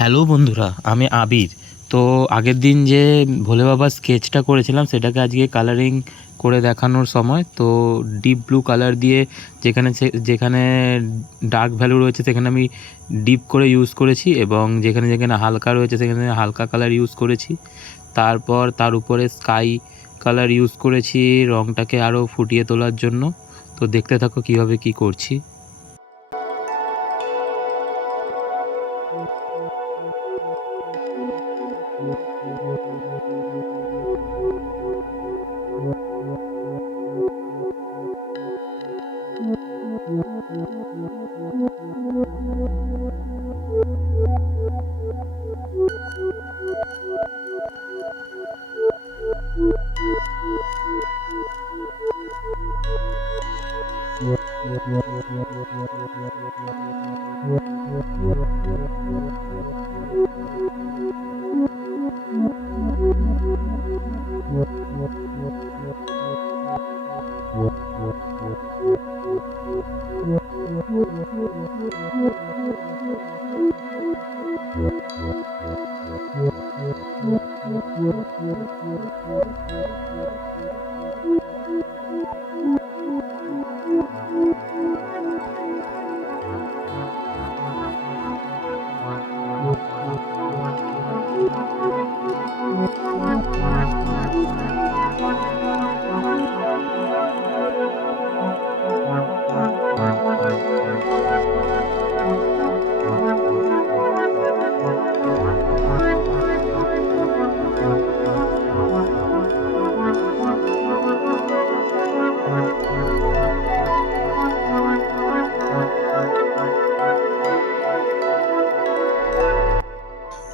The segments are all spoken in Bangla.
হ্যালো বন্ধুরা, আমি আবির। তো আগের দিন যে ভোলে বাবার স্কেচটা করেছিলাম সেটাকে আজকে কালারিং করে দেখানোর সময়। তো ডিপ ব্লু কালার দিয়ে যেখানে ডার্ক ভ্যালু রয়েছে সেখানে আমি ডিপ করে ইউজ করেছি, এবং যেখানে যেখানে হালকা রয়েছে সেখানে হালকা কালার ইউজ করেছি। তারপর তার উপরে স্কাই কালার ইউজ করেছি রঙটাকে আরও ফুটিয়ে তোলার জন্য। তো দেখতে থাকো কীভাবে কী করছি।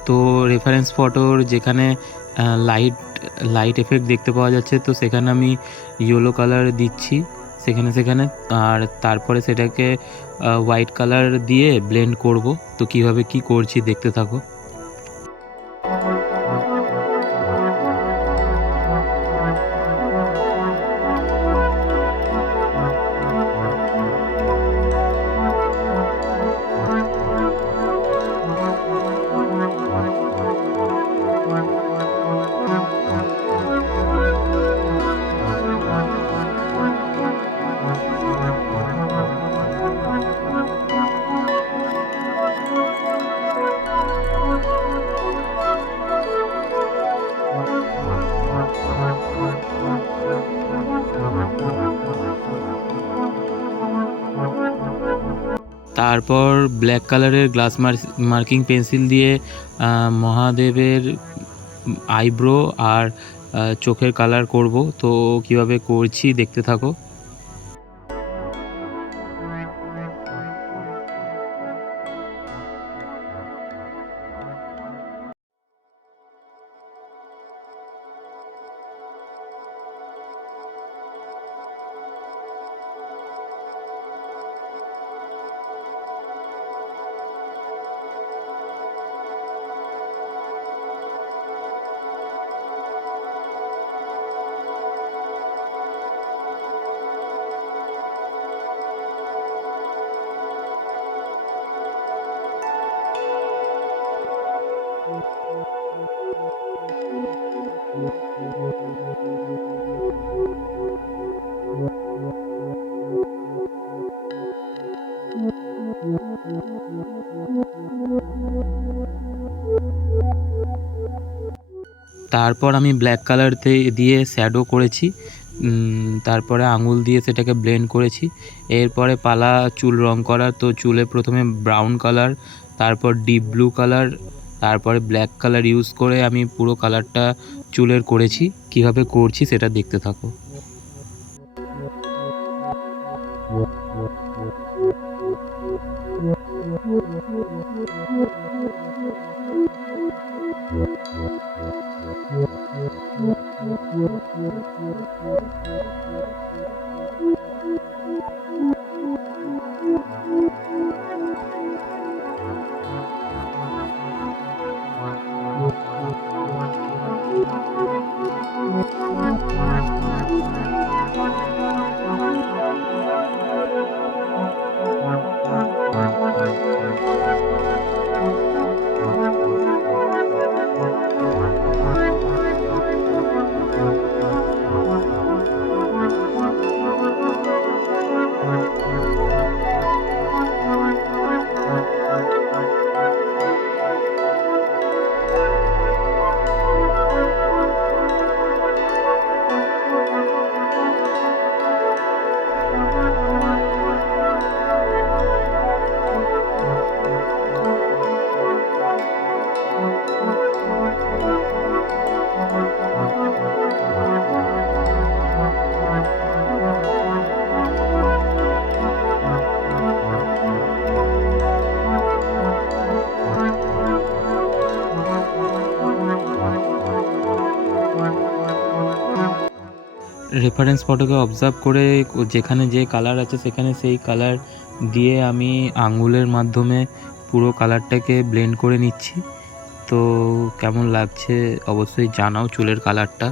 তো রেফারেন্স ফটোর যেখানে লাইট লাইট এফেক্ট দেখতে পাওয়া যাচ্ছে, তো সেখানে আমি ইয়েলো কালার দিচ্ছি সেখানে সেখানে। আর তারপরে সেটাকে হোয়াইট কালার দিয়ে ব্লেন্ড করব। তো কিভাবে কি করছি দেখতে থাকো। তারপর ব্ল্যাক কালারের গ্লাস মার্কিং পেন্সিল দিয়ে মহাদেবের আইব্রো আর চোখের কালার করব। তো কিভাবে করছি দেখতে থাকো। তারপর আমি ব্ল্যাক কালার দিয়ে শ্যাডো করেছি। তারপরে আঙুল দিয়ে সেটাকে ব্লেন্ড করেছি। এরপরে পালা চুল রং করার। তো চুলে প্রথমে ব্রাউন কালার, তারপর ডিপ ব্লু কালার, তারপরে ব্ল্যাক কালার ইউজ করে আমি পুরো কালারটা চুলের করেছি। কিভাবে করছি সেটা দেখতে থাকো। রেফারেন্স ফটোকে অবজার্ভ করে যেখানে যে কালার আছে সেখানে সেই কালার দিয়ে আমি আঙ্গুলের মাধ্যমে পুরো কালারটাকে ব্লেন্ড করে নিচ্ছি। তো কেমন লাগছে অবশ্যই জানাও চুলের কালারটা।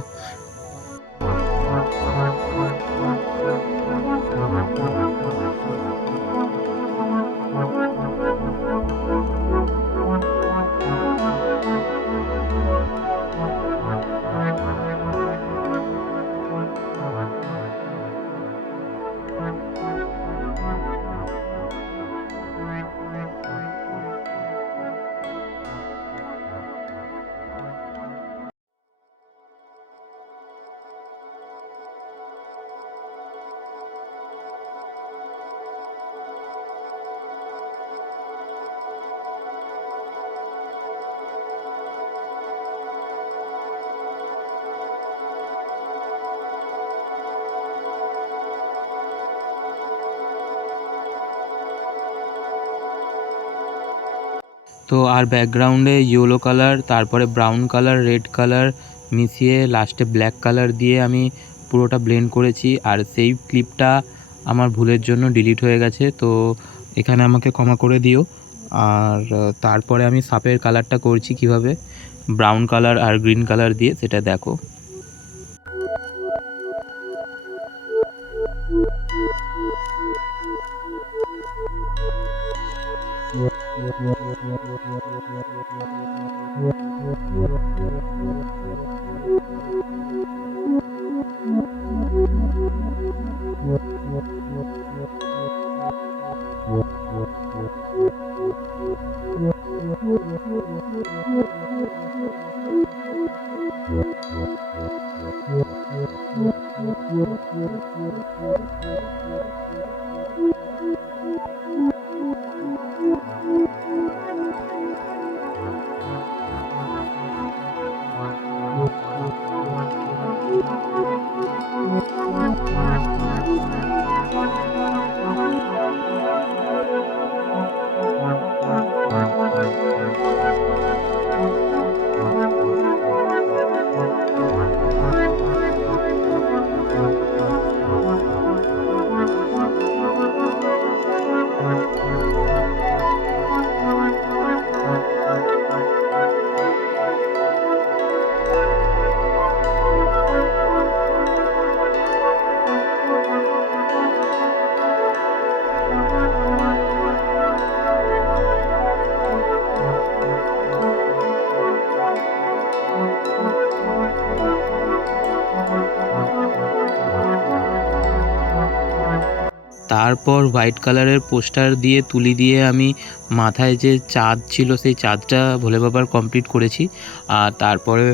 তো আর ব্যাকগ্রাউন্ডে ইয়েলো কালার, তারপরে ব্রাউন কালার, রেড কালার মিশিয়ে লাস্টে ব্ল্যাক কালার দিয়ে আমি পুরোটা ব্লেন্ড করেছি। আর সেই ক্লিপটা আমার ভুলের জন্য ডিলিট হয়ে গেছে, তো এখানে আমাকে ক্ষমা করে দিও। আর তারপরে আমি সাপের কালারটা করছি কিভাবে, ব্রাউন কালার আর গ্রিন কালার দিয়ে, সেটা দেখো। তারপর হোয়াইট কালারের পোস্টার দিয়ে তুলি দিয়ে আমি মাথায় যে চাঁদ ছিল সেই চাঁদটা ভোলে বাবার কমপ্লিট করেছি। আর তারপরে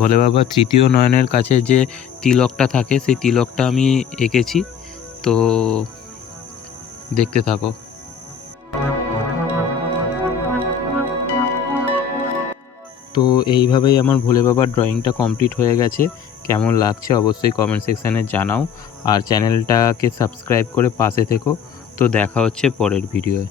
ভোলে বাবার তৃতীয় নয়নের কাছে যে তিলকটা থাকে সেই তিলকটা আমি এঁকেছি, তো দেখতে থাকো। তো এইভাবেই আমার ভোলে বাবার ড্রয়িংটা কমপ্লিট হয়ে গেছে। কেমন লাগছে অবশ্যই কমেন্ট সেকশানে জানাও, আর চ্যানেলটাকে সাবস্ক্রাইব করে পাশে থেকো। তো দেখা হচ্ছে পরের ভিডিওয়।